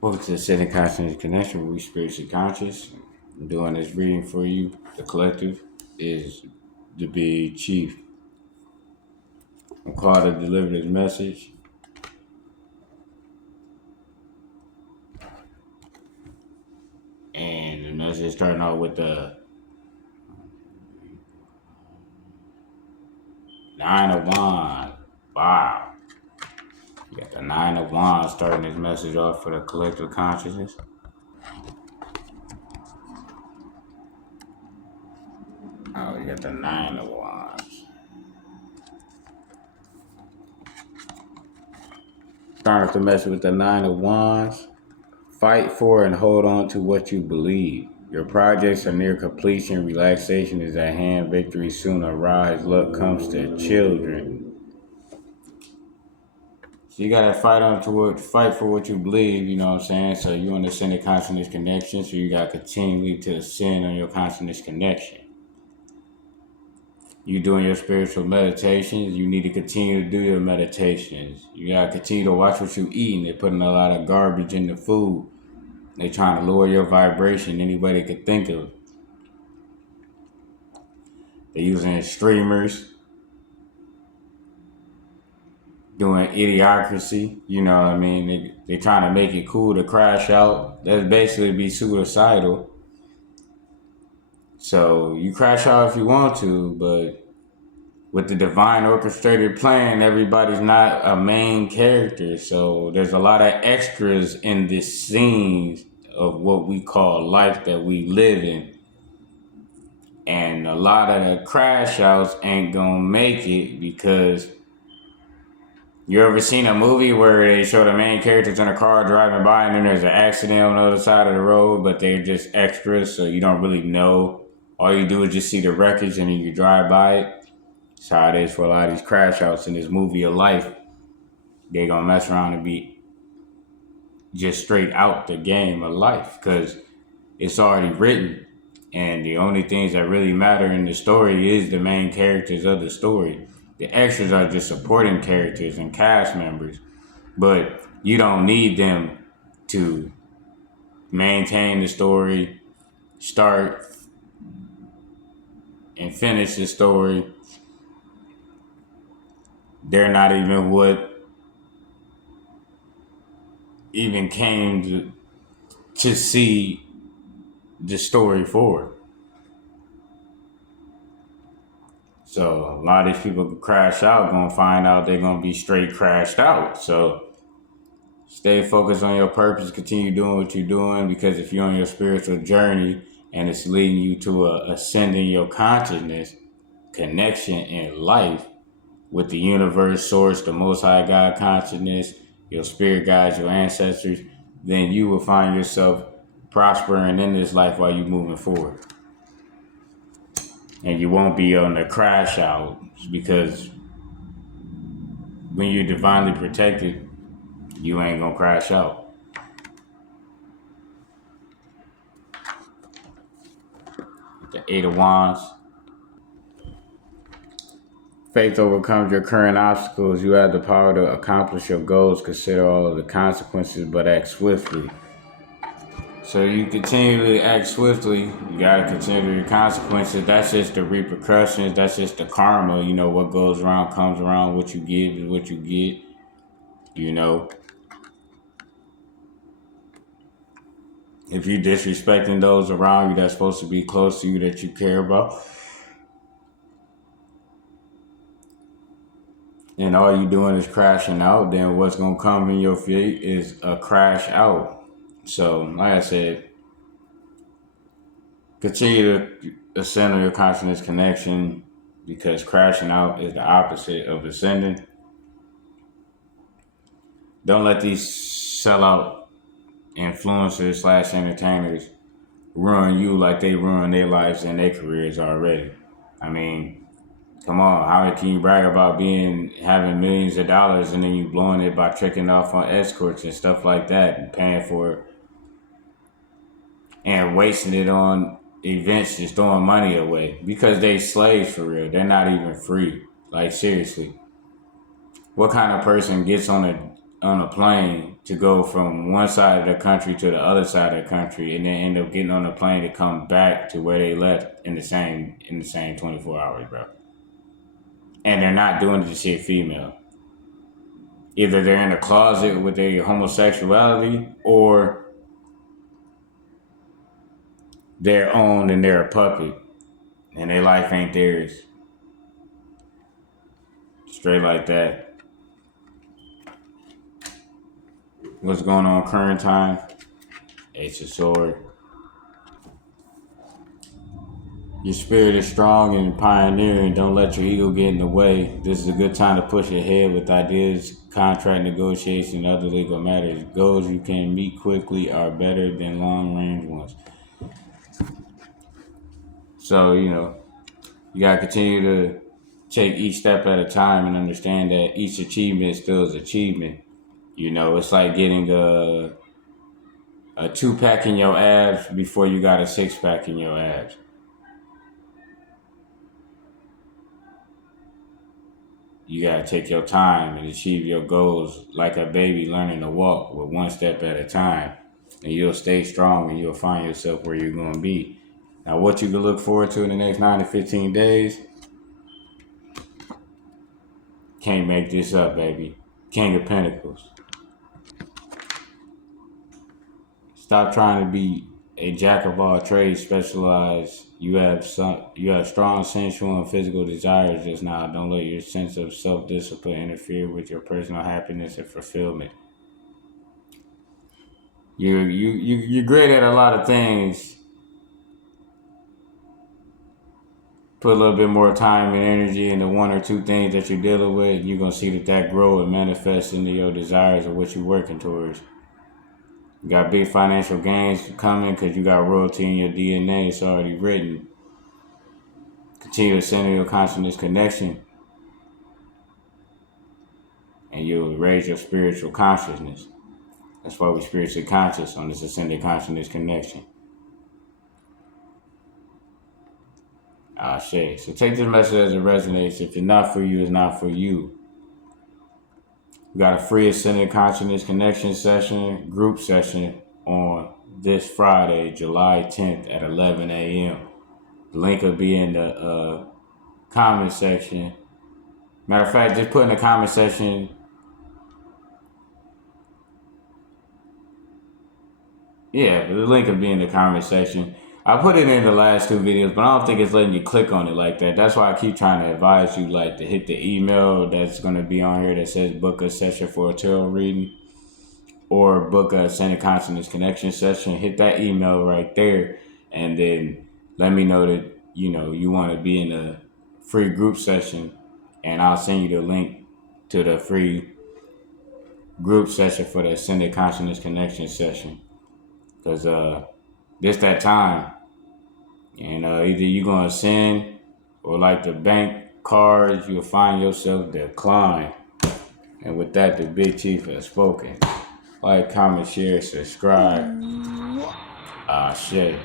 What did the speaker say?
Welcome to the Setting Consciousness Connection, where we spiritually conscious. I'm doing this reading for you. The collective is to be chief. I'm called to deliver this message. And the message is starting out with the Nine of Wands. Wow. You got the Nine of Wands starting this message off for the collective consciousness. Oh, you got the Nine of Wands. Starting off the message with the Nine of Wands. Fight for and hold on to what you believe. Your projects are near completion. Relaxation is at hand. Victory soon arrives. Luck comes to children. So you gotta fight for what you believe. You know what I'm saying? So you on the ascended consciousness connection. So you gotta continue to ascend on your consciousness connection. You doing your spiritual meditations. You need to continue to do your meditations. You gotta continue to watch what you eating. They're putting a lot of garbage in the food. They trying to lower your vibration any way they could think of. They're using streamers, doing idiocracy. You know what I mean? They trying to make it cool to crash out. That's basically be suicidal. So you crash out if you want to, but with the divine orchestrated plan, everybody's not a main character. So there's a lot of extras in this scene of what we call life that we live in. And a lot of the crash outs ain't gonna make it because you ever seen a movie where they show the main characters in a car driving by and then there's an accident on the other side of the road, but they're just extras, so you don't really know. All you do is just see the wreckage and then you drive by it. That's how it is for a lot of these crash outs in this movie of life. They're gonna mess around and be just straight out the game of life because it's already written. And the only things that really matter in the story is the main characters of the story. The extras are just supporting characters and cast members. But you don't need them to maintain the story, start and finish the story. They're not even what even came to see the story for. So a lot of these people could crash out, gonna find out they're gonna be straight crashed out. So stay focused on your purpose, continue doing what you're doing, because if you're on your spiritual journey and it's leading you to ascending your consciousness, connection in life with the universe, source, the most high God consciousness, your spirit guides, your ancestors, then you will find yourself prospering in this life while you're moving forward. And you won't be on the crash out because when you're divinely protected, you ain't gonna crash out. The Eight of Wands. Faith overcomes your current obstacles. You have the power to accomplish your goals. Consider all of the consequences, but act swiftly. So you continually act swiftly. You gotta consider the consequences. That's just the repercussions. That's just the karma. You know, what goes around comes around. What you give is what you get. You know, if you're disrespecting those around you that's supposed to be close to you that you care about, and all you doing is crashing out, then what's gonna come in your fate is a crash out. So, like I said, continue to ascend on your consciousness connection because crashing out is the opposite of ascending. Don't let these sellout influencers / entertainers ruin you like they ruin their lives and their careers already. I mean, come on, how can you brag about having millions of dollars and then you blowing it by tricking off on escorts and stuff like that and paying for it and wasting it on events, just throwing money away because they slaves for real. They're not even free. Like seriously, what kind of person gets on on a plane to go from one side of the country to the other side of the country, and then end up getting on a plane to come back to where they left in the same 24 hours, bro. And they're not doing it to shit female. Either they're in a closet with their homosexuality, or they're owned and they're a puppet, and their life ain't theirs. Straight like that. What's going on current time? Ace of Sword. Your spirit is strong and pioneering. Don't let your ego get in the way. This is a good time to push ahead with ideas, contract negotiation, and other legal matters. Goals you can meet quickly are better than long-range ones. So, you gotta continue to take each step at a time and understand that each achievement still is achievement. It's like getting a 2-pack in your abs before you got a 6-pack in your abs. You gotta take your time and achieve your goals like a baby learning to walk, with one step at a time. And you'll stay strong and you'll find yourself where you're gonna be. Now, what you can look forward to in the next 9 to 15 days, can't make this up, baby. King of Pentacles. Stop trying to be a jack of all trades, specialized. You have strong sensual and physical desires just now. Don't let your sense of self-discipline interfere with your personal happiness and fulfillment. You're great at a lot of things. Put a little bit more time and energy into one or two things that you're dealing with, you're gonna see that grow and manifest into your desires or what you're working towards. You got big financial gains coming because you got royalty in your DNA. It's already written. Continue to center your consciousness connection, and you'll raise your spiritual consciousness. That's why we're spiritually conscious on this ascended consciousness connection. Shit. So take this message as it resonates. If it's not for you, it's not for you. We got a free ascended consciousness connection session, group session on this Friday, July 10th at 11 a.m. The link will be in the comment section. Matter of fact, just put in the comment section. Yeah, the link will be in the comment section. I put it in the last two videos, but I don't think it's letting you click on it like that. That's why I keep trying to advise you, to hit the email that's going to be on here that says book a session for a tarot reading, or book a Ascended Consciousness Connection session. Hit that email right there, and then let me know that you want to be in a free group session, and I'll send you the link to the free group session for the Ascended Consciousness Connection session. Because this that time. And either you're going to ascend, or like the bank cards, you'll find yourself decline. And with that, the Big Chief has spoken. Like, comment, share, subscribe. Shit.